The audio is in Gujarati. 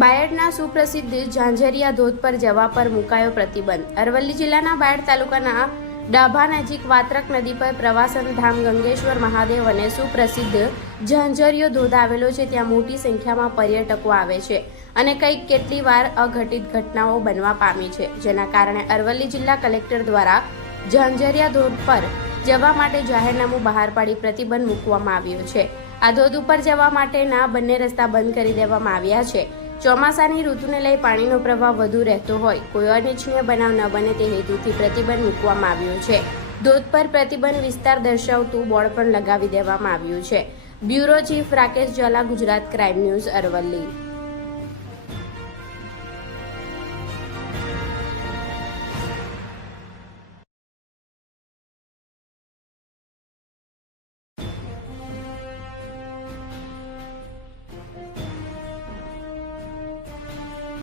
બાયડના સુપ્રસિદ્ધ ઝાંઝરિયા ધોધ પર જવા પર મુકાયો પ્રતિબંધ। અરવલ્લી જિલ્લાના બાયડ તાલુકાના ડાભા નજીક વાત્રક નદી પર પ્રવાસન ધામ ગંગેશ્વર મહાદેવ અને સુપ્રસિદ્ધ ઝાંઝરિયો ધોધ આવેલો છે। ત્યાં મોટી સંખ્યામાં પર્યટકો આવે છે અને કેટલી વાર અઘટિત ઘટનાઓ બનવા પામી છે, જેના કારણે અરવલ્લી જિલ્લા કલેક્ટર દ્વારા ઝાંઝરિયા ધોધ પર જવા માટે જાહેરનામું બહાર પાડી પ્રતિબંધ મૂકવામાં આવ્યો છે। આ ધોધ ઉપર જવા માટેના બંને રસ્તા બંધ કરી દેવામાં આવ્યા છે। ચોમાસાની ઋતુને લઈ પાણીનો પ્રવાહ વધુ રહેતો હોય, કોઈ અનિચ્છનીય બનાવ ન બને તે હેતુથી પ્રતિબંધ મૂકવામાં આવ્યો છે। ધોધ પર પ્રતિબંધ વિસ્તાર દર્શાવતું બોર્ડ પણ લગાવી દેવામાં આવ્યું છે। Bureau chief Rakesh Jhala, Gujarat crime news, Aravalli.